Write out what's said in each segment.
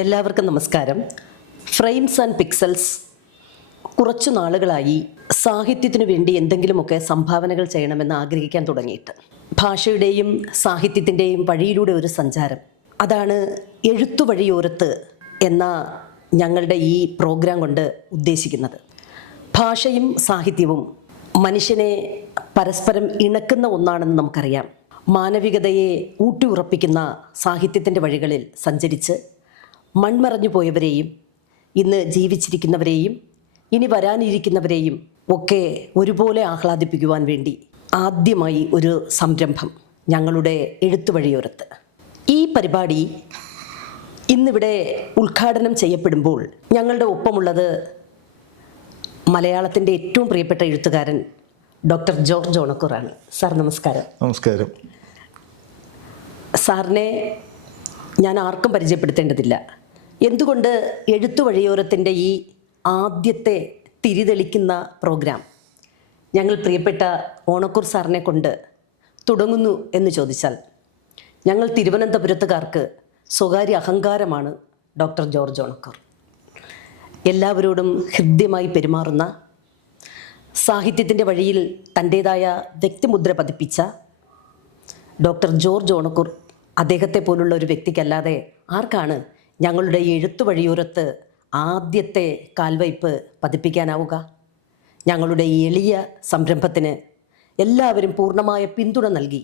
എല്ലാവർക്കും നമസ്കാരം. Frames and pixels കുറച്ചു നാളുകളായി സാഹിത്യത്തിനു വേണ്ടി എന്തെങ്കിലുമൊക്കെ സംഭാവനകൾ ചെയ്യണമെന്ന് ആഗ്രഹിക്കാൻ തുടങ്ങിയിട്ട്. ഭാഷയുടെയും സാഹിത്യത്തിൻ്റെയും വഴിയിലൂടെ ഒരു സഞ്ചാരം, അതാണ് എഴുത്തു വഴിയോരത്ത് എന്ന ഞങ്ങളുടെ ഈ പ്രോഗ്രാം കൊണ്ട് ഉദ്ദേശിക്കുന്നത്. ഭാഷയും സാഹിത്യവും മനുഷ്യനെ പരസ്പരം ഇണക്കുന്ന ഒന്നാണെന്ന് നമുക്കറിയാം. മാനവികതയെ ഊട്ടിയുറപ്പിക്കുന്ന സാഹിത്യത്തിൻ്റെ വഴികളിൽ സഞ്ചരിച്ച് മൺമറഞ്ഞു പോയവരെയും ഇന്ന് ജീവിച്ചിരിക്കുന്നവരെയും ഇനി വരാനിരിക്കുന്നവരെയും ഒക്കെ ഒരുപോലെ ആഹ്ലാദിപ്പിക്കുവാൻ വേണ്ടി ആദ്യമായി ഒരു സംരംഭം, ഞങ്ങളുടെ എഴുത്തുവഴിയോരത്ത്. ഈ പരിപാടി ഇന്നിവിടെ ഉദ്ഘാടനം ചെയ്യപ്പെടുമ്പോൾ ഞങ്ങളുടെ ഒപ്പമുള്ളത് മലയാളത്തിൻ്റെ ഏറ്റവും പ്രിയപ്പെട്ട എഴുത്തുകാരൻ ഡോക്ടർ ജോർജ് ഓണക്കൂറാണ്. സാർ നമസ്കാരം. നമസ്കാരം. സാറിനെ ഞാൻ ആർക്കും പരിചയപ്പെടുത്തേണ്ടതില്ല. എന്തുകൊണ്ട് എഴുത്തു വഴിയോരത്തിൻ്റെ ഈ ആദ്യത്തെ തിരിതെളിക്കുന്ന പ്രോഗ്രാം ഞങ്ങൾ പ്രിയപ്പെട്ട ഓണക്കൂർ സാറിനെ കൊണ്ട് തുടങ്ങുന്നു എന്ന് ചോദിച്ചാൽ, ഞങ്ങൾ തിരുവനന്തപുരത്തുകാർക്ക് സ്വകാര്യ അഹങ്കാരമാണ് ഡോക്ടർ ജോർജ് ഓണക്കൂർ. എല്ലാവരോടും ഹൃദ്യമായി പെരുമാറുന്ന, സാഹിത്യത്തിൻ്റെ വഴിയിൽ തൻ്റേതായ വ്യക്തിമുദ്ര പതിപ്പിച്ച ഡോക്ടർ ജോർജ് ഓണക്കൂർ, അദ്ദേഹത്തെ പോലുള്ള ഒരു വ്യക്തിക്കല്ലാതെ ആർക്കാണ് ഞങ്ങളുടെ എഴുത്തു വഴിയോരത്ത് ആദ്യത്തെ കാൽവയ്പ് പതിപ്പിക്കാനാവുക? ഞങ്ങളുടെ ഈ എളിയ സംരംഭത്തിന് എല്ലാവരും പൂർണ്ണമായ പിന്തുണ നൽകി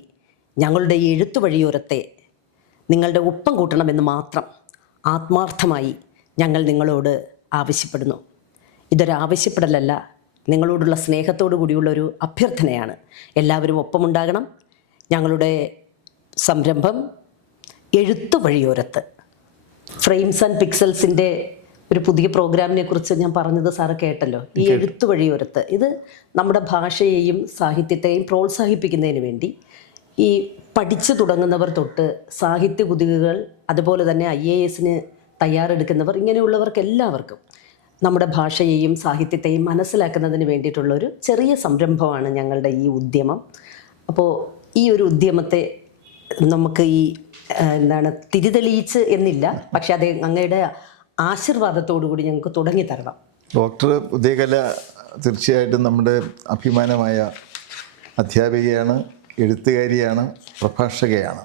ഞങ്ങളുടെ എഴുത്തു വഴിയോരത്തെ നിങ്ങളുടെ ഒപ്പം കൂട്ടണമെന്ന് മാത്രം ആത്മാർത്ഥമായി ഞങ്ങൾ നിങ്ങളോട് ആവശ്യപ്പെടുന്നു. ഇതൊരാവശ്യപ്പെടലല്ല, നിങ്ങളോടുള്ള സ്നേഹത്തോടു കൂടിയുള്ളൊരു അഭ്യർത്ഥനയാണ്. എല്ലാവരും ഒപ്പമുണ്ടാകണം. ഞങ്ങളുടെ സംരംഭം എഴുത്തു വഴിയോരത്ത്. ഫ്രെയിംസ് ആൻഡ് പിക്സൽസിൻ്റെ ഒരു പുതിയ പ്രോഗ്രാമിനെ കുറിച്ച് ഞാൻ പറഞ്ഞത് സാറ് കേട്ടല്ലോ. ഈ എഴുത്തു വഴിയോരത്ത് ഇത് നമ്മുടെ ഭാഷയെയും സാഹിത്യത്തെയും പ്രോത്സാഹിപ്പിക്കുന്നതിന് വേണ്ടി ഈ പഠിച്ചു തുടങ്ങുന്നവർ തൊട്ട് സാഹിത്യ കുതികുകൾ, അതുപോലെ തന്നെ IAS തയ്യാറെടുക്കുന്നവർ, ഇങ്ങനെയുള്ളവർക്ക് എല്ലാവർക്കും നമ്മുടെ ഭാഷയെയും സാഹിത്യത്തെയും മനസ്സിലാക്കുന്നതിന് വേണ്ടിയിട്ടുള്ളൊരു ചെറിയ സംരംഭമാണ് ഞങ്ങളുടെ ഈ ഉദ്യമം. അപ്പോൾ ഈ ഒരു ഉദ്യമത്തെ നമുക്ക് ഈ തിരിതെളിയിച്ച് എന്നില്ല, പക്ഷെ അത് അങ്ങയുടെ ആശീർവാദത്തോടു കൂടി ഞങ്ങൾക്ക് തുടങ്ങി തരണം. ഡോക്ടർ ഉദയകല തീർച്ചയായിട്ടും നമ്മുടെ അഭിമാനമായ അധ്യാപികയാണ്, എഴുത്തുകാരിയാണ്, പ്രഭാഷകയാണ്.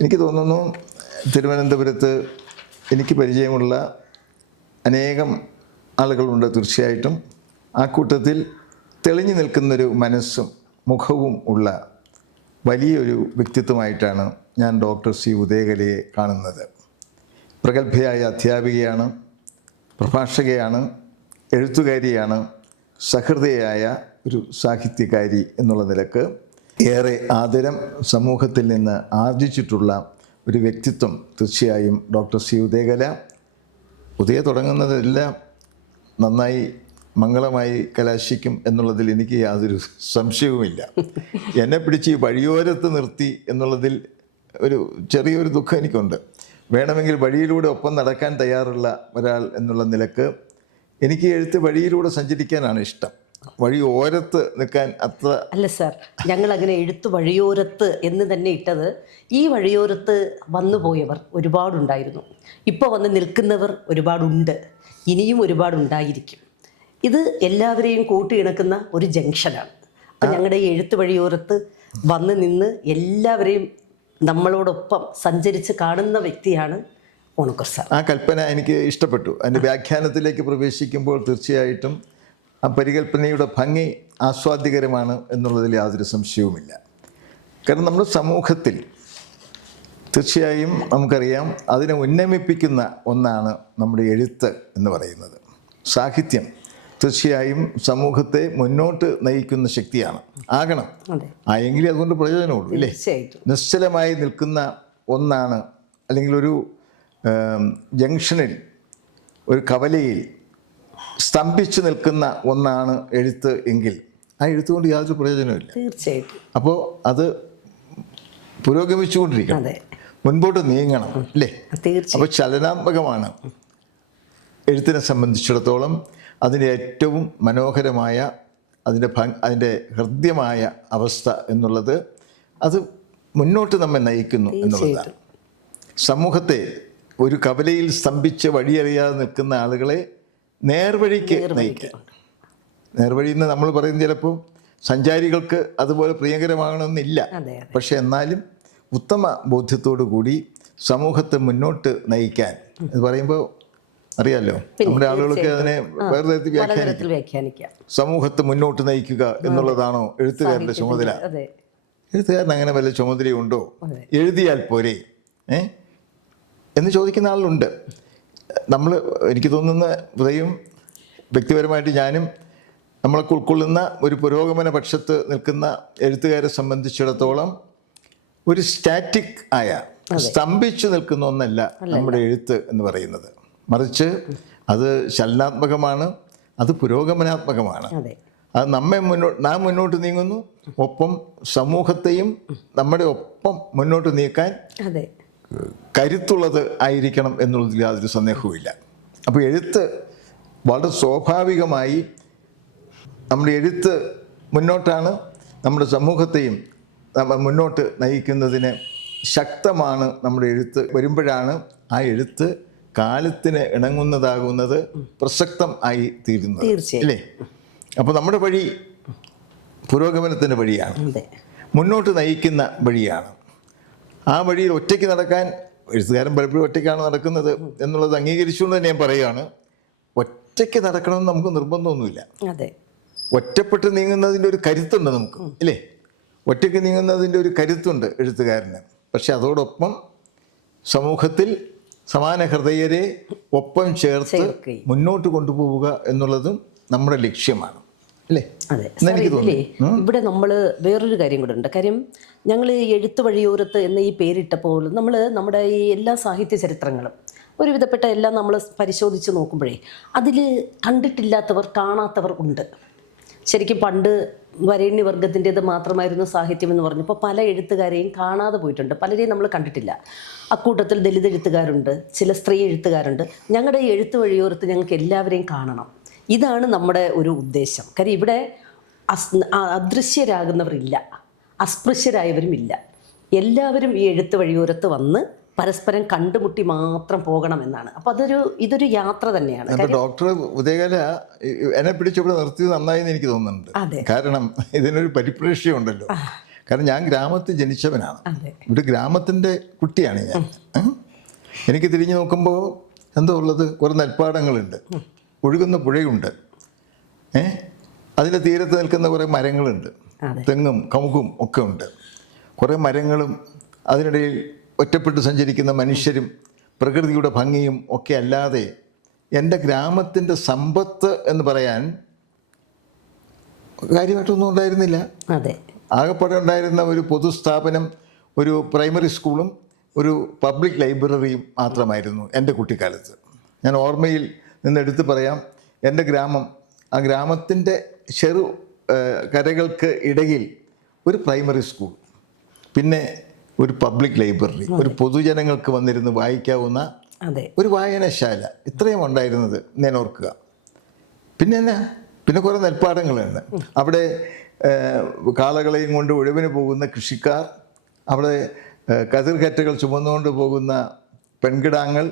എനിക്ക് തോന്നുന്നു തിരുവനന്തപുരത്ത് എനിക്ക് പരിചയമുള്ള അനേകം ആളുകളുണ്ട്. തീർച്ചയായിട്ടും ആ കൂട്ടത്തിൽ തെളിഞ്ഞു നിൽക്കുന്നൊരു മനസ്സും മുഖവും ഉള്ള വലിയൊരു വ്യക്തിത്വമായിട്ടാണ് ഞാൻ ഡോക്ടർ സി ഉദയകലയെ കാണുന്നത്. പ്രഗത്ഭയായ അധ്യാപികയാണ്, പ്രഭാഷകയാണ്, എഴുത്തുകാരിയാണ്, സഹൃദയായ ഒരു സാഹിത്യകാരി എന്നുള്ള നിലക്ക് ഏറെ ആദരം സമൂഹത്തിൽ നിന്ന് ആർജിച്ചിട്ടുള്ള ഒരു വ്യക്തിത്വം തീർച്ചയായും ഡോക്ടർ സി ഉദയകല. ഉദയ തുടങ്ങുന്നതെല്ലാം നന്നായി മംഗളമായി കലാശിക്കും എന്നുള്ളതിൽ എനിക്ക് യാതൊരു സംശയവുമില്ല. എന്നെ പിടിച്ച് ഈ വഴിയോരത്ത് നിർത്തി എന്നുള്ളതിൽ ഒരു ചെറിയൊരു ദുഃഖം എനിക്കുണ്ട്. വേണമെങ്കിൽ വഴിയിലൂടെ ഒപ്പം നടക്കാൻ തയ്യാറുള്ള ഒരാൾ എന്നുള്ള നിലക്ക് എനിക്ക് എഴുത്ത് വഴിയിലൂടെ സഞ്ചരിക്കാനാണ് ഇഷ്ടം. വഴി ഓരത്ത് നിൽക്കാൻ അത്ര അല്ല സാർ, ഞങ്ങൾ അങ്ങനെ എഴുത്ത് വഴിയോരത്ത് എന്ന് തന്നെ ഇട്ടത്, ഈ വഴിയോരത്ത് വന്നു പോയവർ ഒരുപാടുണ്ടായിരുന്നു, ഇപ്പോൾ വന്ന് നിൽക്കുന്നവർ ഒരുപാടുണ്ട്, ഇനിയും ഒരുപാടുണ്ടായിരിക്കും. ഇത് എല്ലാവരെയും കൂട്ടിയിണക്കുന്ന ഒരു ജംഗ്ഷനാണ്. അപ്പം ഞങ്ങളുടെ ഈ എഴുത്ത് വഴിയോരത്ത് വന്ന് നിന്ന് എല്ലാവരെയും നമ്മളോടൊപ്പം സഞ്ചരിച്ച് കാണുന്ന വ്യക്തിയാണ് ഓണക്കൂർ സാർ. ആ കൽപ്പന എനിക്ക് ഇഷ്ടപ്പെട്ടു. അതിൻ്റെ വ്യാഖ്യാനത്തിലേക്ക് പ്രവേശിക്കുമ്പോൾ തീർച്ചയായിട്ടും ആ പരികൽപ്പനയുടെ ഭംഗി ആസ്വാദ്യകരമാണ് എന്നുള്ളതിൽ യാതൊരു സംശയവുമില്ല. കാരണം നമ്മുടെ സമൂഹത്തിൽ തീർച്ചയായും നമുക്കറിയാം, അതിനെ ഉന്നമിപ്പിക്കുന്ന ഒന്നാണ് നമ്മുടെ എഴുത്ത് എന്ന് പറയുന്നത്. സാഹിത്യം തീർച്ചയായും സമൂഹത്തെ മുന്നോട്ട് നയിക്കുന്ന ശക്തിയാണ്, ആകണം. ആയെങ്കിലും അതുകൊണ്ട് പ്രയോജനമുള്ളൂ, ഇല്ലേ? നിശ്ചലമായി നിൽക്കുന്ന ഒന്നാണ്, അല്ലെങ്കിൽ ഒരു ജംഗ്ഷനിൽ, ഒരു കവലയിൽ സ്തംഭിച്ചു നിൽക്കുന്ന ഒന്നാണ് എഴുത്ത് എങ്കിൽ ആ എഴുത്തുകൊണ്ട് യാതൊരു പ്രയോജനമില്ല. തീർച്ചയായിട്ടും. അപ്പോൾ അത് പുരോഗമിച്ചുകൊണ്ടിരിക്കണം, മുൻപോട്ട് നീങ്ങണം, അല്ലേ? അപ്പോൾ ചലനാത്മകമാണ് എഴുത്തിനെ സംബന്ധിച്ചിടത്തോളം. അതിൻ്റെ ഏറ്റവും മനോഹരമായ, അതിൻ്റെ ഹൃദ്യമായ അവസ്ഥ എന്നുള്ളത് അത് മുന്നോട്ട് നമ്മെ നയിക്കുന്നു എന്നുള്ളതാണ്. സമൂഹത്തെ ഒരു കവലയിൽ സ്തംഭിച്ച് വഴിയറിയാതെ നിൽക്കുന്ന ആളുകളെ നേർവഴിക്ക് നയിക്കുക. നേർവഴി എന്ന് നമ്മൾ പറയുന്നത് ചിലപ്പോൾ സഞ്ചാരികൾക്ക് അതുപോലെ പ്രിയകരമാകണമെന്നില്ല. പക്ഷെ എന്നാലും ഉത്തമ ബോധ്യത്തോടു കൂടി സമൂഹത്തെ മുന്നോട്ട് നയിക്കാൻ എന്ന് പറയുമ്പോൾ അറിയാലോ, നമ്മുടെ ആളുകൾക്ക് അതിനെ വേറെ തരത്തിൽ വ്യാഖ്യാനിക്കാം. സമൂഹത്തെ മുന്നോട്ട് നയിക്കുക എന്നുള്ളതാണോ എഴുത്തുകാരൻ്റെ ചുമതല? എഴുത്തുകാരൻ അങ്ങനെ വല്ല ചുമതലയുണ്ടോ? എഴുതിയാൽ പോരെ എന്ന് ചോദിക്കുന്ന ആളുണ്ട്. നമ്മൾ എനിക്ക് തോന്നുന്ന ഹൃദയം വ്യക്തിപരമായിട്ട് ഞാനും നമ്മളൊക്കെ ഉൾക്കൊള്ളുന്ന ഒരു പുരോഗമന പക്ഷത്ത് നിൽക്കുന്ന എഴുത്തുകാരെ സംബന്ധിച്ചിടത്തോളം ഒരു സ്റ്റാറ്റിക് ആയ സ്തംഭിച്ചു നിൽക്കുന്ന ഒന്നല്ല നമ്മുടെ എഴുത്ത് എന്ന് പറയുന്നത്. മറിച്ച് അത് ചലനാത്മകമാണ്, അത് പുരോഗമനാത്മകമാണ്. അത് നാം മുന്നോട്ട് നീങ്ങുന്നു, ഒപ്പം സമൂഹത്തെയും നമ്മുടെ ഒപ്പം മുന്നോട്ട് നീക്കാൻ കരുത്തുള്ളത് ആയിരിക്കണം എന്നുള്ളതിൽ യാതൊരു സന്ദേഹവുമില്ല. അപ്പോൾ എഴുത്ത് വളരെ സ്വാഭാവികമായി നമ്മുടെ എഴുത്ത് മുന്നോട്ടാണ്, നമ്മുടെ സമൂഹത്തെയും മുന്നോട്ട് നയിക്കുന്നതിന് ശക്തമാണ് നമ്മുടെ എഴുത്ത്. വരുമ്പോഴാണ് ആ എഴുത്ത് കാലത്തിന് ഇണങ്ങുന്നതാകുന്നത്, പ്രസക്തം ആയി തീരുന്നത്, അല്ലേ? അപ്പോൾ നമ്മുടെ വഴി പുരോഗമനത്തിൻ്റെ വഴിയാണ്, മുന്നോട്ട് നയിക്കുന്ന വഴിയാണ്. ആ വഴിയിൽ ഒറ്റയ്ക്ക് നടക്കാൻ എഴുത്തുകാരൻ പലപ്പോഴും ഒറ്റയ്ക്കാണ് നടക്കുന്നത് എന്നുള്ളത് അംഗീകരിച്ചുകൊണ്ട് തന്നെ ഞാൻ പറയുകയാണ്. ഒറ്റയ്ക്ക് നടക്കണമെന്ന് നമുക്ക് നിർബന്ധമൊന്നുമില്ല. ഒറ്റപ്പെട്ട് നീങ്ങുന്നതിൻ്റെ ഒരു കരുത്തുണ്ട് നമുക്ക്, ഇല്ലേ? ഒറ്റയ്ക്ക് നീങ്ങുന്നതിൻ്റെ ഒരു കരുത്തുണ്ട് എഴുത്തുകാരന്. പക്ഷെ അതോടൊപ്പം സമൂഹത്തിൽ സമാന ഹൃദയരെ ഒപ്പം ചേർത്ത് മുന്നോട്ട് കൊണ്ടുപോവുക എന്നുള്ളതും നമ്മുടെ ലക്ഷ്യമാണ്, അല്ലേ? എനിക്ക് തോന്നുന്നു ഇവിടെ നമ്മൾ വേറൊരു കാര്യം കൂടെ ഉണ്ട്. കാര്യം ഞങ്ങൾ ഈ എഴുത്ത് വഴിയോരത്ത് എന്ന ഈ പേരിട്ടപ്പോൾ നമ്മൾ നമ്മുടെ ഈ എല്ലാ സാഹിത്യ ചരിത്രങ്ങളും ഒരുവിധപ്പെട്ട എല്ലാം നമ്മൾ പരിശോധിച്ച് നോക്കുമ്പോഴേ അതിൽ കണ്ടിട്ടില്ലാത്തവർ കാണാത്തവർ ഉണ്ട്. ശരിക്കും പണ്ട് വരേണ്യവർഗത്തിൻ്റേത് മാത്രമായിരുന്നു സാഹിത്യം എന്ന് പറഞ്ഞപ്പോൾ പല എഴുത്തുകാരെയും കാണാതെ പോയിട്ടുണ്ട്, പലരെയും നമ്മൾ കണ്ടിട്ടില്ല. അക്കൂട്ടത്തിൽ ദലിത് എഴുത്തുകാരുണ്ട്, ചില സ്ത്രീ എഴുത്തുകാരുണ്ട്. ഞങ്ങളുടെ ഈ എഴുത്ത് വഴിയോരത്ത് ഞങ്ങൾക്ക് എല്ലാവരെയും കാണണം. ഇതാണ് നമ്മുടെ ഒരു ഉദ്ദേശം. കാര്യം ഇവിടെ അദൃശ്യരാകുന്നവരില്ല, അസ്പൃശ്യരായവരുമില്ല. എല്ലാവരും ഈ എഴുത്ത് വഴിയോരത്ത് വന്ന് പരസ്പരം കണ്ടുമുട്ടി മാത്രം പോകണമെന്നാണ്. അപ്പോൾ ഇതൊരു യാത്ര തന്നെയാണ്. ഡോക്ടർ ഉദയകല എന്നെ പിടിച്ചിവിടെ നിർത്തിയത് നന്നായി എന്ന് എനിക്ക് തോന്നുന്നുണ്ട്. കാരണം ഇതിനൊരു പരിപ്രേക്ഷ്യം ഉണ്ടല്ലോ. കാരണം ഞാൻ ഗ്രാമത്തിൽ ജനിച്ചവനാണ്, ഒരു ഗ്രാമത്തിൻ്റെ കുട്ടിയാണ് ഞാൻ. എനിക്ക് തിരിഞ്ഞു നോക്കുമ്പോൾ എന്തോ ഉള്ളത്, കുറേ നെൽപ്പാടങ്ങളുണ്ട്, ഒഴുകുന്ന പുഴയുണ്ട്, അതിൻ്റെ തീരത്ത് നിൽക്കുന്ന കുറേ മരങ്ങളുണ്ട്, തെങ്ങും കമുകും ഒക്കെ ഉണ്ട്, കുറേ മരങ്ങളും അതിനിടയിൽ ഒറ്റപ്പെട്ട് സഞ്ചരിക്കുന്ന മനുഷ്യരും പ്രകൃതിയുടെ ഭംഗിയും ഒക്കെ അല്ലാതെ എൻ്റെ ഗ്രാമത്തിൻ്റെ സമ്പത്ത് എന്ന് പറയാൻ കാര്യമായിട്ടൊന്നും ഉണ്ടായിരുന്നില്ല. ആകെപ്പാടെ ഉണ്ടായിരുന്ന ഒരു പൊതുസ്ഥാപനം, ഒരു പ്രൈമറി സ്കൂളും ഒരു പബ്ലിക് ലൈബ്രറിയും മാത്രമായിരുന്നു എൻ്റെ കുട്ടിക്കാലത്ത്. ഞാൻ ഓർമ്മയിൽ നിന്ന് എടുത്തു പറയാം, എൻ്റെ ഗ്രാമം, ആ ഗ്രാമത്തിൻ്റെ ചെറു കരകൾക്ക് ഇടയിൽ ഒരു പ്രൈമറി സ്കൂൾ, പിന്നെ ഒരു പബ്ലിക് ലൈബ്രറി, ഒരു പൊതുജനങ്ങൾക്ക് വന്നിരുന്ന് വായിക്കാവുന്ന ഒരു വായനശാല, ഇത്രയും ഉണ്ടായിരുന്നത് ഞാൻ ഓർക്കുക. പിന്നെ കുറേ നെൽപ്പാടങ്ങളുണ്ട്. അവിടെ കാളകളെയും കൊണ്ട് ഉഴവിന് പോകുന്ന കൃഷിക്കാർ, അവിടെ കതിർകറ്റകൾ ചുമന്നുകൊണ്ട് പോകുന്ന പെൺകിടാങ്ങൾ,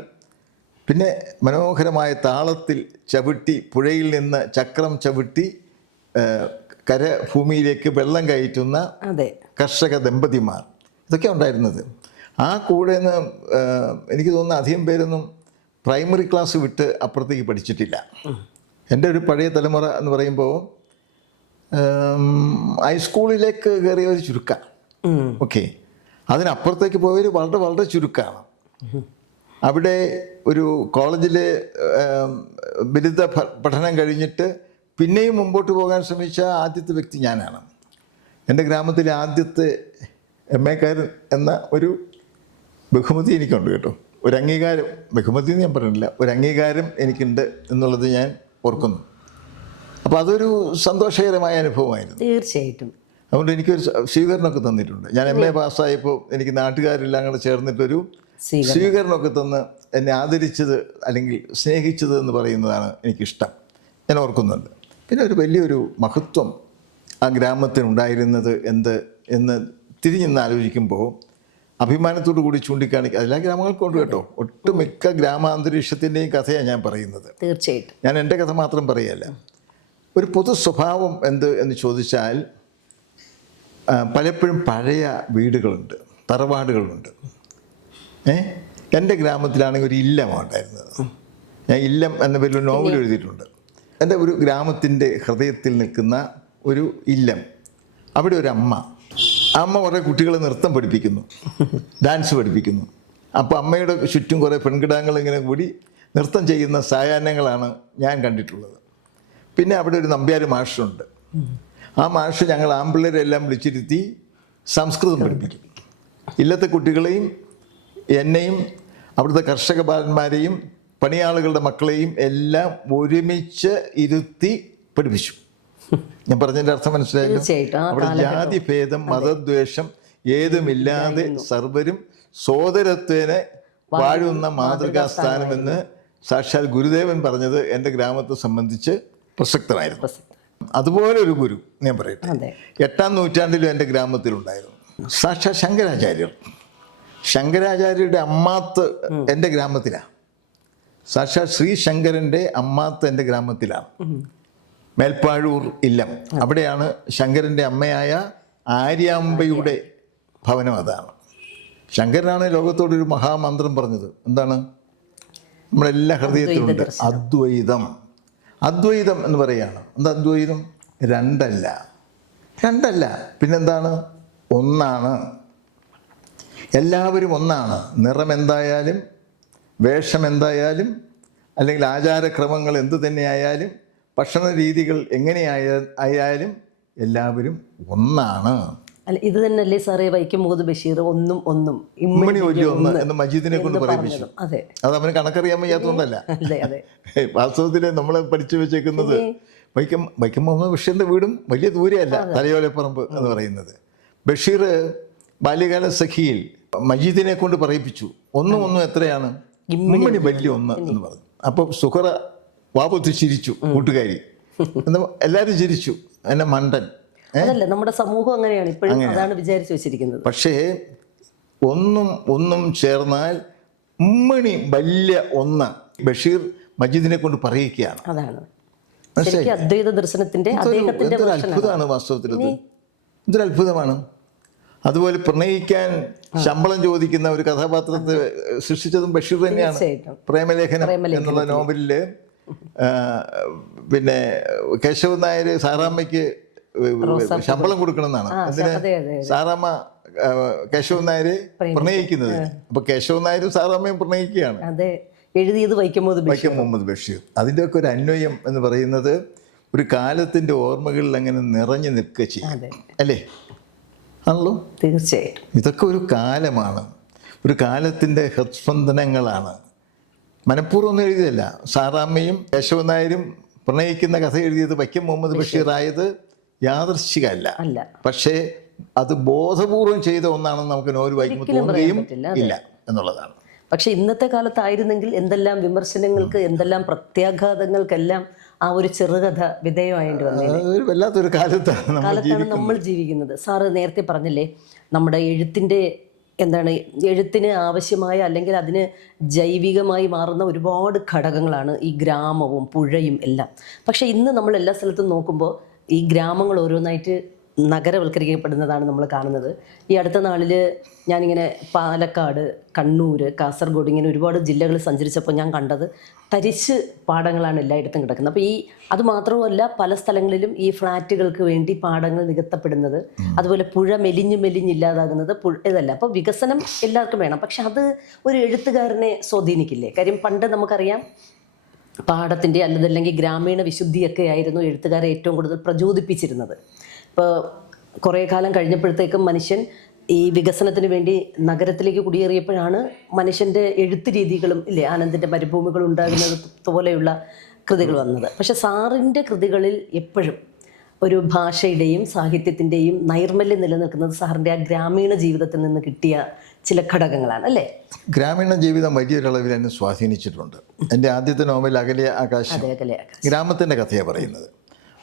പിന്നെ മനോഹരമായ താളത്തിൽ ചവിട്ടി പുഴയിൽ നിന്ന് ചക്രം ചവിട്ടി കരഭൂമിയിലേക്ക് വെള്ളം കയറ്റുന്ന കർഷക ദമ്പതിമാർ, ഇതൊക്കെ ഉണ്ടായിരുന്നത്. ആ കൂടെ നിന്ന് എനിക്ക് തോന്നുന്ന അധികം പേരൊന്നും പ്രൈമറി ക്ലാസ് വിട്ട് അപ്പുറത്തേക്ക് പഠിച്ചിട്ടില്ല. എൻ്റെ ഒരു പഴയ തലമുറ എന്ന് പറയുമ്പോൾ ഹൈസ്കൂളിലേക്ക് കയറിയവർ ചുരുക്കം. ഓക്കെ, അതിനപ്പുറത്തേക്ക് പോയവർ വളരെ വളരെ ചുരുക്കമാണ്. അവിടെ ഒരു കോളേജിലെ ബിരുദ പഠനം കഴിഞ്ഞിട്ട് പിന്നെയും മുമ്പോട്ട് പോകാൻ ശ്രമിച്ച ആദ്യത്തെ വ്യക്തി ഞാനാണ്. എൻ്റെ ഗ്രാമത്തിലെ ആദ്യത്തെ എംഎക്കാരൻ എന്ന ഒരു ബഹുമതി എനിക്കുണ്ട് കേട്ടോ. ഒരു അംഗീകാരം, ബഹുമതി എന്ന് ഞാൻ പറഞ്ഞില്ല, ഒരു അംഗീകാരം എനിക്കുണ്ട് എന്നുള്ളത് ഞാൻ ഓർക്കുന്നു. അപ്പോൾ അതൊരു സന്തോഷകരമായ അനുഭവമായിരുന്നു തീർച്ചയായിട്ടും. അതുകൊണ്ട് എനിക്കൊരു സ്വീകരണമൊക്കെ തന്നിട്ടുണ്ട്. ഞാൻ MA പാസ്സായപ്പോൾ എനിക്ക് നാട്ടുകാരെല്ലാം കൂടെ ചേർന്നിട്ടൊരു സ്വീകരണമൊക്കെ തന്ന് എന്നെ ആദരിച്ചത് അല്ലെങ്കിൽ സ്നേഹിച്ചത് എന്ന് പറയുന്നതാണ് എനിക്കിഷ്ടം, ഞാൻ ഓർക്കുന്നുണ്ട്. പിന്നെ ഒരു വലിയൊരു മഹത്വം ആ ഗ്രാമത്തിനുണ്ടായിരുന്നത് എന്ന് തിരിഞ്ഞെന്ന് ആലോചിക്കുമ്പോൾ അഭിമാനത്തോടു കൂടി ചൂണ്ടിക്കാണിക്കുക. എല്ലാ ഗ്രാമങ്ങൾക്കുണ്ട് കേട്ടോ. ഒട്ടുമിക്ക ഗ്രാമാന്തരീക്ഷത്തിൻ്റെയും കഥയാണ് ഞാൻ പറയുന്നത്. തീർച്ചയായിട്ടും ഞാൻ എൻ്റെ കഥ മാത്രം പറയുകയല്ല. ഒരു പൊതു സ്വഭാവം എന്ത് എന്ന് ചോദിച്ചാൽ പലപ്പോഴും പഴയ വീടുകളുണ്ട്, തറവാടുകളുണ്ട്. എൻ്റെ ഗ്രാമത്തിലാണെങ്കിൽ ഒരു ഇല്ലമാണ് ഉണ്ടായിരുന്നത്. ഞാൻ ഇല്ലം എന്ന പേരിൽ ഒരു നോവൽ എഴുതിയിട്ടുണ്ട്. എൻ്റെ ഒരു ഗ്രാമത്തിൻ്റെ ഹൃദയത്തിൽ നിൽക്കുന്ന ഒരു ഇല്ലം. അവിടെ ഒരു അമ്മ കുറേ കുട്ടികളെ നൃത്തം പഠിപ്പിക്കുന്നു, ഡാൻസ് പഠിപ്പിക്കുന്നു. അപ്പോൾ അമ്മയുടെ ചുറ്റും കുറേ പെൺകിടാങ്ങൾ ഇങ്ങനെ കൂടി നൃത്തം ചെയ്യുന്ന സായാഹ്നങ്ങളാണ് ഞാൻ കണ്ടിട്ടുള്ളത്. പിന്നെ അവിടെ ഒരു നമ്പ്യാർ മാഷുണ്ട്. ആ മാഷ് ഞങ്ങൾ ആൺപിള്ളേരെല്ലാം വിളിച്ചിരുത്തി സംസ്കൃതം പഠിപ്പിക്കും. ഇല്ലത്തെ കുട്ടികളെയും എന്നെയും അവിടുത്തെ കർഷക ബാലന്മാരെയും പണിയാളുകളുടെ മക്കളെയും എല്ലാം ഒരുമിച്ച് ഇരുത്തി പഠിപ്പിച്ചു. ഞാൻ പറഞ്ഞതിൻ്റെ അർത്ഥം മനസ്സിലായല്ലോ. അവിടെ ജാതിഭേദം മതദ്വേഷം ഏതുമില്ലാതെ സർവരും സോദരത്വേന വാഴുന്ന മാതൃകാസ്ഥാനമെന്ന് സാക്ഷാൽ ഗുരുദേവൻ പറഞ്ഞത് എൻ്റെ ഗ്രാമത്തെ സംബന്ധിച്ച് പ്രസക്തമായിരുന്നു. അതുപോലെ ഒരു ഗുരു ഞാൻ പറയട്ടെ, 8-ാം നൂറ്റാണ്ടിലും എൻ്റെ ഗ്രാമത്തിലുണ്ടായിരുന്നു. സാക്ഷാൽ ശങ്കരാചാര്യരുടെ അമ്മാത്ത് എൻ്റെ ഗ്രാമത്തിലാണ്. സാക്ഷാൽ ശ്രീ ശങ്കരൻ്റെ അമ്മാത്ത് എൻ്റെ ഗ്രാമത്തിലാണ്. മേൽപ്പാഴൂർ ഇല്ലം, അവിടെയാണ് ശങ്കരൻ്റെ അമ്മയായ ആര്യാമ്പയുടെ ഭവനം. അതാണ് ശങ്കരനാണ് ലോകത്തോടൊരു മഹാമന്ത്രം പറഞ്ഞത്. എന്താണ്? നമ്മളെല്ലാ ഹൃദയത്തിലുണ്ട് അദ്വൈതം. അദ്വൈതം എന്ന് പറയുകയാണ്. എന്താ അദ്വൈതം? രണ്ടല്ല പിന്നെന്താണ്? ഒന്നാണ്. എല്ലാവരും ഒന്നാണ്. നിറം എന്തായാലും, വേഷം എന്തായാലും, അല്ലെങ്കിൽ ആചാരക്രമങ്ങൾ എന്തു തന്നെയായാലും, ഭക്ഷണ രീതികൾ എങ്ങനെയായാലും എല്ലാവരും ഒന്നാണ്. അല്ല, ഇത് തന്നെയല്ലേ സാറേ വൈക്കം മുഹമ്മദ് ബഷീർ ഒന്നും ഇമ്മണി വലിയ ഒന്ന് എന്ന് മജീദിനെ കൊണ്ട് പറയിപ്പിച്ചു. അത് അവന് കണക്കറിയാൻ വയ്യാത്തതുകൊണ്ടല്ല. വാസ്തവത്തിൽ നമ്മൾ പഠിച്ചു വെച്ചേക്കുന്നത് വൈക്കം മുഹമ്മദ് ബഷീറിന്റെ വീടും വലിയ ദൂരെയല്ല, തലയോലപ്പറമ്പ് എന്ന് പറയുന്നത്. ബഷീർ ബാല്യകാല സഖിയിൽ മജീദിനെ കൊണ്ട് പറയിപ്പിച്ചു. ഒന്നും എത്രയാണ്? ഇമ്മണി വലിയ ഒന്ന് എന്ന് പറഞ്ഞു. അപ്പോൾ സുഹറ വാപത്ത് ചിരിച്ചു, കൂട്ടുകാരി. എല്ലാവരും ചിരിച്ചു, എന്നെ മണ്ടൻ. അതല്ല, നമ്മുടെ സമൂഹം അങ്ങനെയാണ് ഇപ്പോഴും, അതാണ് വിചാരിച്ചു വെച്ചിരിക്കുന്നത്. പക്ഷേ ഒന്നും ചേർന്നാൽ ഉമ്മണി വലിയ ഒന്ന് ബഷീർ മജീദിനെ കൊണ്ട് പറയിക്കുകയാണ്. അതാണ് അദ്വൈത ദർശനത്തിന്റെ അത്ഭുതമാണ് വാസ്തവത്തിൽ. ഇതൊരു അത്ഭുതമാണ്. അതുപോലെ പ്രണയിക്കാൻ ശമ്പളം ചോദിക്കുന്ന ഒരു കഥാപാത്രത്തെ സൃഷ്ടിച്ചതും ബഷീർ തന്നെയാണ്. പ്രേമലേഖനം എന്നുള്ള നോവലില് പിന്നെ കേശവൻ നായർ സാറാമ്മയ്ക്ക് ശമ്പളം കൊടുക്കണമെന്നാണ്. അതിന് സാറാമ്മ കേശവൻ നായരെ പ്രണയിക്കുന്നത്. അപ്പൊ കേശവൻ നായരും സാറാമ്മയും പ്രണയിക്കുകയാണ്. എഴുതിയത് വൈക്കം മുഹമ്മദ് ബഷീർ. അതിൻ്റെയൊക്കെ ഒരു അന്വയം എന്ന് പറയുന്നത് ഒരു കാലത്തിൻ്റെ ഓർമ്മകളിൽ അങ്ങനെ നിറഞ്ഞു നിൽക്കുക ചെയ്യും, അല്ലേ? ആണല്ലോ. തീർച്ചയായിട്ടും ഇതൊക്കെ ഒരു കാലമാണ്, ഒരു കാലത്തിൻ്റെ ഹൃസ്പന്ദനങ്ങളാണ്. മനഃപൂർവ്വം ഒന്നും എഴുതിയതല്ല. സാറാമ്മയും കേശവൻ നായരും പ്രണയിക്കുന്ന കഥ എഴുതിയത് വൈക്കം മുഹമ്മദ് ബഷീർ ആയത് യാദൃശ്ചികമല്ല. പക്ഷേ അത് ബോധപൂർവം ചെയ്ത ഒന്നാണെന്ന് നമുക്ക് നോവൽ വായിക്കുമ്പോൾ തോന്നുകയും ഇല്ല എന്നുള്ളതാണ്. പക്ഷെ ഇന്നത്തെ കാലത്തായിരുന്നെങ്കിൽ എന്തെല്ലാം വിമർശനങ്ങൾക്ക്, എന്തെല്ലാം പ്രത്യാഘാതങ്ങൾക്കെല്ലാം ആ ഒരു ചെറുകഥ വിധേയമായിട്ട് വന്നത്. വല്ലാത്തൊരു കാലത്താണ് നമ്മൾ ജീവിക്കുന്നത്. സാറ് നേരത്തെ പറഞ്ഞില്ലേ, നമ്മുടെ എഴുത്തിന് ആവശ്യമായ അല്ലെങ്കിൽ അതിന് ജൈവികമായി മാറുന്ന ഒരുപാട് ഘടകങ്ങളാണ് ഈ ഗ്രാമവും പുഴയും എല്ലാം. പക്ഷേ ഇന്ന് നമ്മൾ എല്ലാ സ്ഥലത്തും നോക്കുമ്പോൾ ഈ ഗ്രാമങ്ങൾ ഓരോന്നായിട്ട് നഗരവൽക്കരിക്കപ്പെടുന്നതാണ് നമ്മൾ കാണുന്നത്. ഈ അടുത്ത നാളിൽ ഞാനിങ്ങനെ പാലക്കാട്, കണ്ണൂർ, കാസർഗോഡ് ഇങ്ങനെ ഒരുപാട് ജില്ലകൾ സഞ്ചരിച്ചപ്പോൾ ഞാൻ കണ്ടത് തരിശ് പാടങ്ങളാണ് എല്ലായിടത്തും കിടക്കുന്നത്. അപ്പോൾ അതുമാത്രമല്ല, പല സ്ഥലങ്ങളിലും ഈ ഫ്ലാറ്റുകൾക്ക് വേണ്ടി പാടങ്ങൾ നികത്തപ്പെടുന്നത്, അതുപോലെ പുഴ മെലിഞ്ഞില്ലാതാകുന്നത് ഇതല്ല. അപ്പോൾ വികസനം എല്ലാവർക്കും വേണം, പക്ഷെ അത് ഒരു എഴുത്തുകാരനെ സ്വാധീനിക്കില്ലേ? കാര്യം പണ്ട് നമുക്കറിയാം, പാടത്തിൻ്റെ അല്ലെങ്കിൽ ഗ്രാമീണ വിശുദ്ധിയൊക്കെ ആയിരുന്നു എഴുത്തുകാരെ ഏറ്റവും കൂടുതൽ പ്രചോദിപ്പിച്ചിരുന്നത്. ഇപ്പോൾ കുറേ കാലം കഴിഞ്ഞപ്പോഴത്തേക്കും മനുഷ്യൻ ഈ വികസനത്തിന് വേണ്ടി നഗരത്തിലേക്ക് കുടിയേറിയപ്പോഴാണ് മനുഷ്യൻ്റെ എഴുത്ത് രീതികളും ഇല്ലേ, ആനന്ദിൻ്റെ മരുഭൂമികൾ ഉണ്ടാകുന്നത് പോലെയുള്ള കൃതികൾ വന്നത്. പക്ഷെ സാറിൻ്റെ കൃതികളിൽ എപ്പോഴും ഒരു ഭാഷയുടെയും സാഹിത്യത്തിൻ്റെയും നൈർമല്യം നിലനിൽക്കുന്നത് സാറിൻ്റെ ആ ഗ്രാമീണ ജീവിതത്തിൽ നിന്ന് കിട്ടിയ ചില ഘടകങ്ങളാണ്, അല്ലേ? ഗ്രാമീണ ജീവിതം വലിയൊരളവിൽ എന്നെ സ്വാധീനിച്ചിട്ടുണ്ട്. എൻ്റെ ആദ്യത്തെ നോവൽ അകലെ ആകാശം ഗ്രാമത്തിൻ്റെ കഥയാണ് പറയുന്നത്.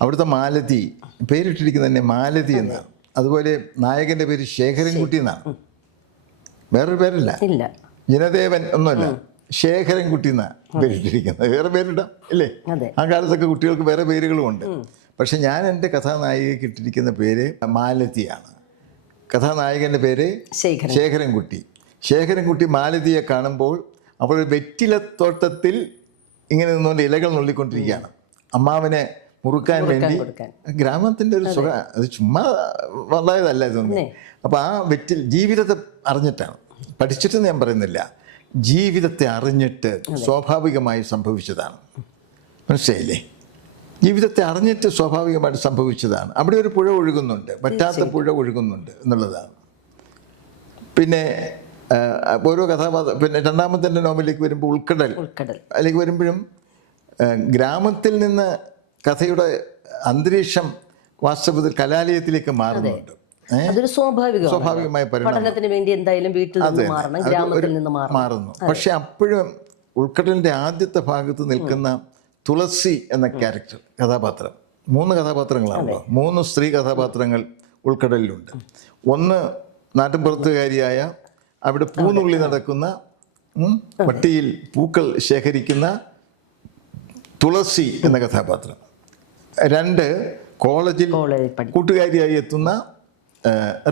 അവിടുത്തെ മാലതി, പേരിട്ടിരിക്കുന്നത് തന്നെ മാലതി എന്നാണ്. അതുപോലെ നായകൻ്റെ പേര് ശേഖരൻകുട്ടി എന്നാണ്. വേറൊരു പേരല്ല, ഇല്ല. ജനദേവൻ ഒന്നുമല്ല, ശേഖരൻകുട്ടി എന്നാ പേരിട്ടിരിക്കുന്നത്. വേറെ പേരിടാം അല്ലേ? അതെ. ആ കാലത്തൊക്കെ കുട്ടികൾക്ക് വേറെ പേരുകളും ഉണ്ട്. പക്ഷെ ഞാൻ എൻ്റെ കഥാനായികയ്ക്ക് ഇട്ടിരിക്കുന്ന പേര് മാലതിയാണ്. കഥാനായകൻ്റെ പേര് ശേഖരൻകുട്ടി. ശേഖരൻകുട്ടി മാലതിയെ കാണുമ്പോൾ അവൾ വെറ്റിലത്തോട്ടത്തിൽ ഇങ്ങനെ നിന്നുകൊണ്ട് ഇലകൾ നുള്ളിക്കൊണ്ടിരിക്കുകയാണ്. അമ്മാവനെ മുറുക്കാൻ വേണ്ടി. ഗ്രാമത്തിൻ്റെ ഒരു സുഖ, അത് ചുമ്മാ വളരായതല്ല ഇതൊന്നും. അപ്പോൾ ആ ജീവിതത്തെ അറിഞ്ഞിട്ടാണ്, പഠിച്ചിട്ടെന്ന് ഞാൻ പറയുന്നില്ല, ജീവിതത്തെ അറിഞ്ഞിട്ട് സ്വാഭാവികമായി സംഭവിച്ചതാണ്. മനസ്സിലായില്ലേ? ജീവിതത്തെ അറിഞ്ഞിട്ട് സ്വാഭാവികമായിട്ട് സംഭവിച്ചതാണ്. അവിടെ ഒരു പുഴ ഒഴുകുന്നുണ്ട്, പറ്റാത്ത പുഴ ഒഴുകുന്നുണ്ട് എന്നുള്ളതാണ്. പിന്നെ ഓരോ കഥാപാത്രം, പിന്നെ രണ്ടാമത്തെ നോവലിലേക്ക് വരുമ്പോൾ ഉൾക്കടൽ അതിലേക്ക് വരുമ്പോഴും ഗ്രാമത്തിൽ നിന്ന് കഥയുടെ അന്തരീക്ഷം വാസ്തവത്തിൽ കലാലയത്തിലേക്ക് മാറുന്നുണ്ട്. അതൊരു സ്വാഭാവികമായ പഠനത്തിന് വേണ്ടി എന്തായാലും വീട്ടിൽ നിന്ന് മാറണം, ഗ്രാമത്തിൽ നിന്ന് മാറുന്നു. പക്ഷെ അപ്പോഴും ഉൾക്കടലിന്റെ ആദ്യത്തെ ഭാഗത്ത് നിൽക്കുന്ന തുളസി എന്ന ക്യാരക്ടർ കഥാപാത്രം, 3 കഥാപാത്രങ്ങളാണല്ലോ, 3 സ്ത്രീ കഥാപാത്രങ്ങൾ ഉൾക്കടലിലുണ്ട്. ഒന്ന് നാട്ടിൻപുറത്തുകാരിയായ അവിടെ പൂനുള്ളി നടക്കുന്ന, വട്ടിയിൽ പൂക്കൾ ശേഖരിക്കുന്ന തുളസി എന്ന കഥാപാത്രം. 2 കോളേജിൽ കൂട്ടുകാരിയായി എത്തുന്ന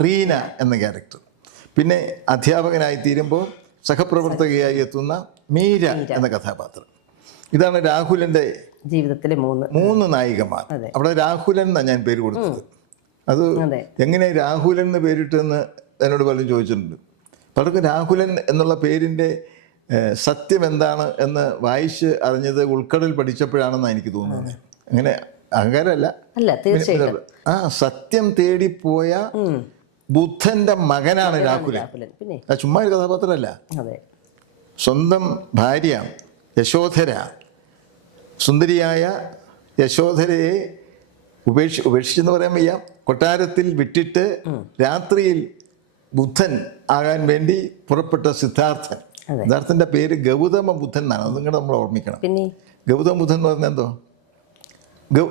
റീന എന്ന ക്യാരക്ടർ. പിന്നെ അധ്യാപകനായി തീരുമ്പോൾ സഹപ്രവർത്തകയായി എത്തുന്ന മീര എന്ന കഥാപാത്രം. ഇതാണ് രാഹുലൻ്റെ ജീവിതത്തിലെ 3 നായികമാർ. അവിടെ രാഹുലൻ എന്നാണ് ഞാൻ പേര് കൊടുത്തത്. അത് എങ്ങനെ രാഹുലൻ എന്ന് പേരിട്ടെന്ന് എന്നോട് പലരും ചോദിച്ചിട്ടുണ്ട്. പലർക്കും രാഹുലൻ എന്നുള്ള പേരിൻ്റെ സത്യം എന്താണ് എന്ന് വായിച്ച് അറിഞ്ഞത് ഉൾക്കടൽ പഠിച്ചപ്പോഴാണെന്നാണ് എനിക്ക് തോന്നുന്നത്. അങ്ങനെ അഹങ്കാരമല്ല, ആ സത്യം തേടിപ്പോയ ബുദ്ധന്റെ മകനാണ് രാഹുലൻ. ചുമ്മാ ഒരു കഥാപാത്രമല്ല. സ്വന്തം ഭാര്യ യശോധര, സുന്ദരിയായ യശോധരയെ ഉപേക്ഷിച്ചെന്ന് പറയാൻ വയ്യ, കൊട്ടാരത്തിൽ വിട്ടിട്ട് രാത്രിയിൽ ബുദ്ധൻ ആകാൻ വേണ്ടി പുറപ്പെട്ട സിദ്ധാർത്ഥന്റെ പേര് ഗൗതമ ബുദ്ധൻ എന്നാണ്. അത് നിങ്ങളുടെ നമ്മൾ ഓർമ്മിക്കണം. ഗൗതമ ബുദ്ധൻ എന്ന് പറഞ്ഞാൽ എന്തോ,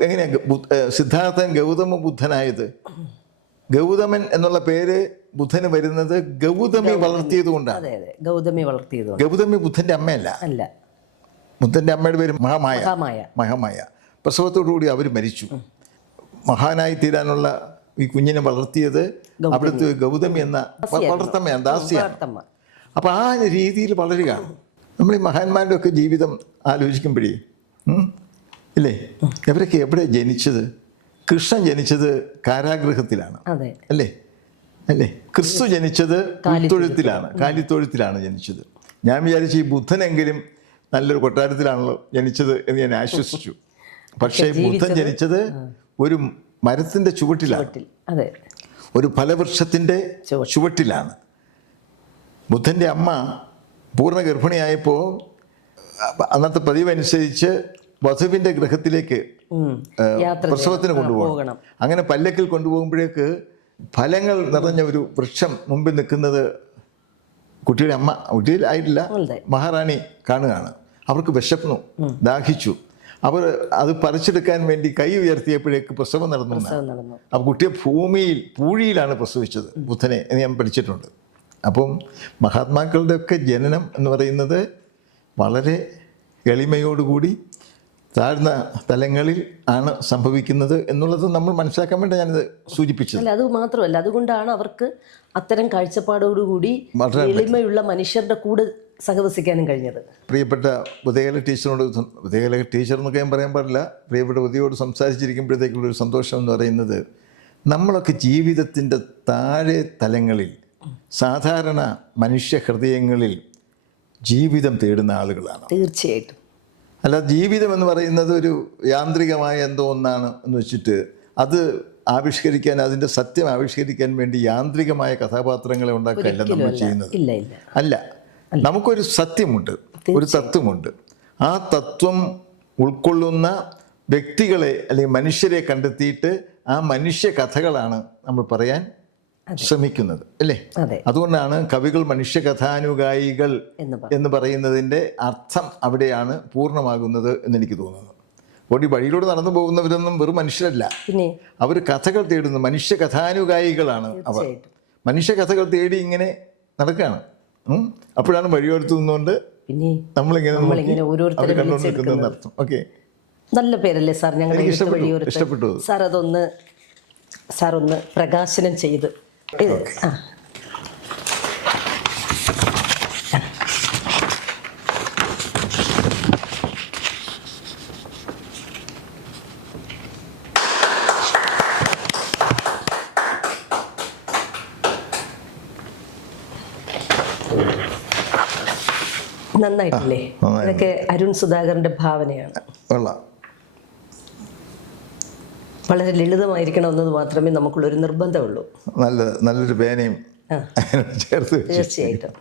എങ്ങനെയാ സിദ്ധാർത്ഥൻ ഗൗതമ ബുദ്ധനായത്? ഗൗതമൻ എന്നുള്ള പേര് ബുദ്ധന് വരുന്നത് ഗൗതമി വളർത്തിയത് കൊണ്ടാണ്. ഗൗതമി ബുദ്ധന്റെ അമ്മയല്ല. ബുദ്ധന്റെ അമ്മയുടെ പേര് മഹാമായ. പ്രസവത്തോടുകൂടി അവർ മരിച്ചു. മഹാനായി തീരാനുള്ള ഈ കുഞ്ഞിനെ വളർത്തിയത് അവിടുത്തെ ഗൗതമി എന്ന വളർത്തമ്മയാണ്, ദാസിയാണ്. അപ്പം ആ രീതിയിൽ വളരുകയാണ്. നമ്മൾ ഈ മഹാന്മാരുടെ ഒക്കെ ജീവിതം ആലോചിക്കുമ്പോഴേ ഇല്ലേ, ഇവരൊക്കെ എവിടെ ജനിച്ചത്? കൃഷ്ണൻ ജനിച്ചത് കാരാഗൃഹത്തിലാണ് അല്ലേ? ക്രിസ്തു ജനിച്ചത് കാലിത്തൊഴുത്തിലാണ് ജനിച്ചത്. ഞാൻ വിചാരിച്ചു ഈ ബുദ്ധനെങ്കിലും നല്ലൊരു കൊട്ടാരത്തിലാണല്ലോ ജനിച്ചത് എന്ന് ഞാൻ ആശ്വസിച്ചു. പക്ഷേ ബുദ്ധൻ ജനിച്ചത് ഒരു മരത്തിന്റെ ചുവട്ടിലാണ്, ഒരു ഫലവൃക്ഷത്തിന്റെ ചുവട്ടിലാണ്. ബുദ്ധന്റെ അമ്മ പൂർണ്ണ ഗർഭിണിയായപ്പോൾ അന്നത്തെ പതിവനുസരിച്ച് വധുവിന്റെ ഗൃഹത്തിലേക്ക് പ്രസവത്തിന് കൊണ്ടുപോകണം. അങ്ങനെ പല്ലക്കിൽ കൊണ്ടുപോകുമ്പോഴേക്ക് ഫലങ്ങൾ നിറഞ്ഞ ഒരു വൃക്ഷം മുമ്പിൽ നിൽക്കുന്നത് കുട്ടിയുടെ അമ്മ, കുട്ടിയിലായിട്ടില്ല, മഹാറാണി കാണുകയാണ്. അവർക്ക് വിശന്നു, ദാഹിച്ചു. അവർ അത് പറിച്ചെടുക്കാൻ വേണ്ടി കൈ ഉയർത്തിയപ്പോഴേക്ക് പ്രസവം നടന്നു. അപ്പോൾ കുട്ടിയെ പൂഴിയിലാണ് പ്രസവിച്ചത് ബുദ്ധനെ എന്ന് ഞാൻ പഠിച്ചിട്ടുണ്ട്. അപ്പം മഹാത്മാക്കളുടെ ഒക്കെ ജനനം എന്ന് പറയുന്നത് വളരെ എളിമയോടുകൂടി താഴ്ന്ന തലങ്ങളിൽ ആണ് സംഭവിക്കുന്നത് എന്നുള്ളത് നമ്മൾ മനസ്സിലാക്കാൻ വേണ്ടി ഞാനിത് സൂചിപ്പിച്ചത്. അത് മാത്രമല്ല, അതുകൊണ്ടാണ് അവർക്ക് അത്തരം കാഴ്ചപ്പാടോടുകൂടി എളിമയുള്ള മനുഷ്യരുടെ കൂടെ സഹവസിക്കാനും കഴിഞ്ഞത്. പ്രിയപ്പെട്ട ഉദയകല ടീച്ചർ എന്നൊക്കെ ഞാൻ പറയാൻ പാടില്ല, പ്രിയപ്പെട്ട ഉദയോട് സംസാരിച്ചിരിക്കുമ്പോഴത്തേക്കുള്ളൊരു സന്തോഷം എന്ന് പറയുന്നത്, നമ്മളൊക്കെ ജീവിതത്തിൻ്റെ താഴെ തലങ്ങളിൽ സാധാരണ മനുഷ്യ ഹൃദയങ്ങളിൽ ജീവിതം തേടുന്ന ആളുകളാണ്. തീർച്ചയായിട്ടും. അല്ല, ജീവിതം എന്ന് പറയുന്നത് ഒരു യാന്ത്രികമായ എന്തോ ഒന്നാണ് എന്ന് വെച്ചിട്ട് അത് ആവിഷ്കരിക്കാൻ, അതിൻ്റെ സത്യം ആവിഷ്കരിക്കാൻ വേണ്ടി യാന്ത്രികമായ കഥാപാത്രങ്ങളെ ഉണ്ടാക്കുകയല്ല നമ്മൾ ചെയ്യുന്നത്. അല്ല, നമുക്കൊരു സത്യമുണ്ട്, ഒരു തത്വമുണ്ട്. ആ തത്വം ഉൾക്കൊള്ളുന്ന വ്യക്തികളെ അല്ലെങ്കിൽ മനുഷ്യരെ കണ്ടെത്തിയിട്ട് ആ മനുഷ്യ കഥകളാണ് നമ്മൾ പറയാൻ ശ്രമിക്കുന്നത് അല്ലേ? അതുകൊണ്ടാണ് കവികൾ മനുഷ്യകഥാനുഗായികൾ എന്ന് പറയുന്നതിൻ്റെ അർത്ഥം അവിടെയാണ് പൂർണ്ണമാകുന്നത് എന്നെനിക്ക് തോന്നുന്നു. വഴിയിലൂടെ നടന്നു പോകുന്നവരൊന്നും വെറും മനുഷ്യരല്ല, അവർ കഥകൾ തേടുന്നു, മനുഷ്യകഥാനുഗായികളാണ് അവർ. മനുഷ്യകഥകൾ തേടി ഇങ്ങനെ നടക്കുകയാണ്. അപ്പോഴാണ് വഴിയോരത്ത് നിന്നുകൊണ്ട് പിന്നെ നമ്മളിങ്ങനെ നമ്മളിങ്ങനെ ഓരോരുത്തരെ അവർ കണ്ടുകൊണ്ടിരിക്കുന്നതെന്ന് അർത്ഥം. ഓക്കെ, നല്ല പേരല്ലേ സാർ ഞങ്ങളുടെ എനിക്ക് എഴുത്ത് ഇഷ്ടപ്പെട്ടു, വഴിയോരത്ത്? ഇഷ്ടപ്പെട്ടു. സാർ ഒന്ന് പ്രകാശനം ചെയ്ത് ആ നന്നായിട്ടില്ലേ? നന്നായി. ഇതൊക്കെ അരുൺ സുധാകരന്റെ ഭാവനയാണ്. കൊള്ളാം. വളരെ ലളിതമായിരിക്കണമെന്നത് മാത്രമേ നമുക്കുള്ളൊരു നിർബന്ധമുള്ളൂ. നല്ലൊരു പേനയും ചേർത്ത് വെച്ചു. തീർച്ചയായിട്ടും.